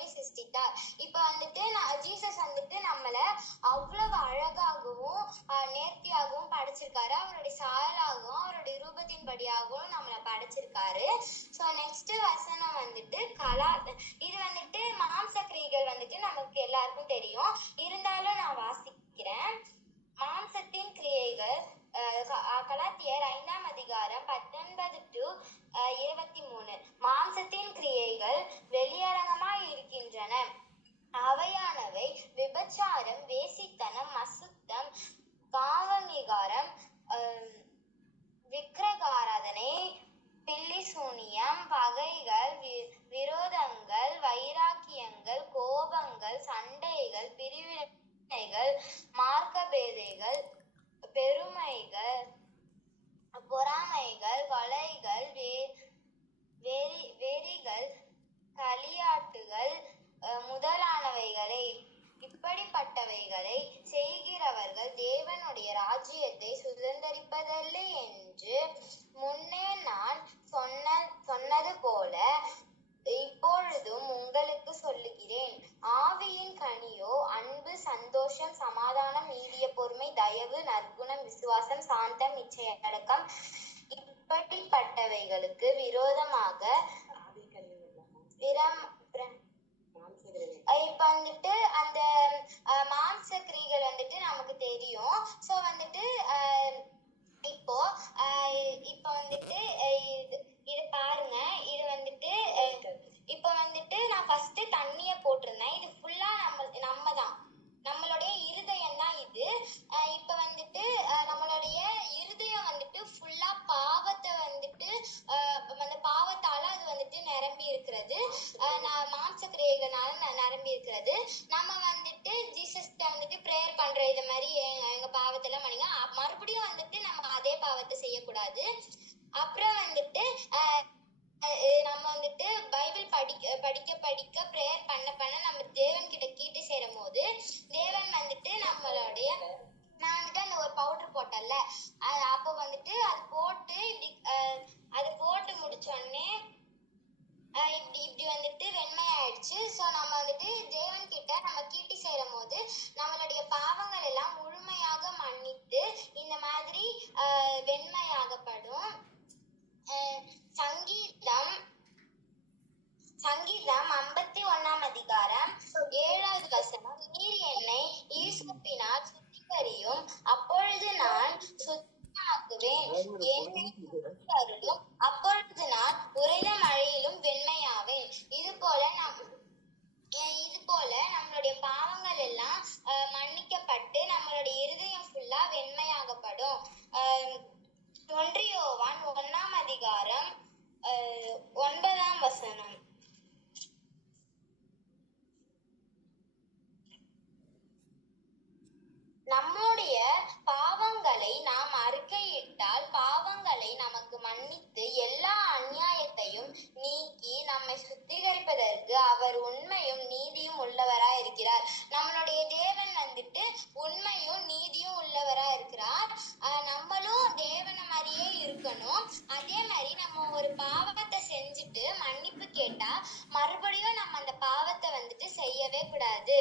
மாதிரி சிருஷ்டித்தார். இப்ப வந்துட்டு ஜீசஸ் வந்துட்டு நம்மள அவ்வளவு அழகாகவும் நேர்த்தியாகவும் படைச்சிருக்காரு. அவருடைய சாயலாகவும் அவருடைய ரூபத்தின்படியாகவும் நம்மளை படைச்சிருக்காரு. ஸோ நெக்ஸ்ட் வசனம் வந்துட்டு இது வந்துட்டு மாம்ச கிரியைகள் வந்துட்டு நமக்கு எல்லாருக்கும் தெரியும், இருந்தாலும் நான் வாசிக்கிறேன். மாம்சத்தின் கிரியைகள் கலாத்தியர் 5ஆம் அதிகாரம் 19-23. மாம்சத்தின் கிரியைகள் வெளியரங்கமாய் இருக்கின்றன. அவையானவை விபச்சாரம், வேசித்தனம், அசுத்தம், காமவிகாரம், விக்கிரகாராதனை, பில்லி சூனியம், பகைகள், விரோதங்கள், வைராக்கியங்கள், கோபங்கள், சண்டைகள், பிரிவினைகள், மார்க்கபேதைகள், பெருமைகள், பொறாமைகள், கொலைகள், வெறிகள், களியாட்டுகள் முதலானவைகளை இப்படிப்பட்டவைகளை செய்கிறவர்கள் தேவனுடைய ராஜ்யத்தை சுதந்தரிப்பதில்லை என்று முன்னே நான் சொன்னது போல இப்பொழுதும் உங்களுக்கு சொல்லுகிறேன். ஆவியின் கனியோ அன்பு, சந்தோஷம், சமாதானம், நீடிய பொறுமை, தயவு, நற்குணம், விசுவாசம், சாந்தம், இச்சையடக்கம். இப்படிப்பட்டவைகளுக்கு விரோதமாக இப்ப வந்துட்டு அந்த மாம்ச கிரியைகள் வந்துட்டு நமக்கு தெரியும். ஸோ வந்துட்டு இப்போ வந்துட்டு இது பாருங்க, இது வந்துட்டு இப்ப வந்துட்டு நான் ஃபர்ஸ்ட் தண்ணிய போட்டிருந்தேன். இது ஃபுல்லா நம்ம தான், நம்மளுடைய இருதயம் தான் இது. இப்ப வந்துட்டு நம்மளுடைய இருதயம் வந்துட்டு ஃபுல்லா பாவத்தை வந்துட்டு அந்த பாவத்தால அது வந்துட்டு நிரம்பி இருக்கிறது, மாம்ச கிரியைகளால நிரம்பி இருக்கிறது. நம்ம வந்துட்டு ஜீசஸ்ட வந்துட்டு பிரேயர் பண்றோம், இது மாதிரி எங்க பாவத்தெல்லாம் மன்னிங்க. மறுபடியும் வந்துட்டு நம்ம அதே பாவத்தை செய்யக்கூடாது. அப்புறம் வந்துட்டு நம்ம வந்துட்டு பைபிள் படிக்க பிரேயர் பண்ண நம்ம தேவன் கிட்ட கீட்டு சேரும் போது தேவன் வந்துட்டு நம்மளுடைய, நான் வந்துட்டு அந்த ஒரு பவுடர் போட்டேன்ல, அப்போ வந்துட்டு அது போட்டு இப்படி அது போட்டு முடிச்சோடனே இப்படி வந்துட்டு வெண்மையாயிடுச்சு. ஸோ நம்ம வந்துட்டு தேவன் கிட்ட நம்ம கீட்டி சேரும் போது நம்மளுடைய பாவங்கள் எல்லாம் முழுமையாக மன்னித்து இந்த மாதிரி வெண்மையாகப்படும். சங்கீதம் 51ஆம் அதிகாரம் 7வது வசனம். நீர் என்னை ஈசோப்பினால் சுத்திகரியும், அப்பொழுது நான் சுத்தமாக்குவேன். என்னை சுத்திகரியும், அப்பொழுது நான் உறைந்த மழையிலும் வெண்மையாவேன். இது போல நம்மளுடைய பாவங்கள் எல்லாம் மன்னிக்கப்பட்டு நம்மளுடைய இருதயம் ஃபுல்லா வெண்மையாகப்படும். 1 யோவான் 1ஆம் அதிகாரம் 9ஆம் வசனம். நம்முடைய பாவங்களை நாம் அறிக்கையிட்டால் பாவங்களை நமக்கு மன்னித்து எல்லா அநியாயத்தையும் நீக்கி நம்மை சுத்திகரிப்பதற்கு அவர் உண்மையும் நீதியும் உள்ளவராய் இருக்கிறார். நம்மளுடைய தேவன் வந்துட்டு உண்மையும் நீதியும் உள்ளவரா இருக்கிறார். நம்மளும் தேவனை மாதிரியே இருக்கணும். அதே மாதிரி நம்ம ஒரு பாவத்தை செஞ்சுட்டு மன்னிப்பு கேட்டா மறுபடியும் நம்ம அந்த பாவத்தை வந்துட்டு செய்யவே கூடாது.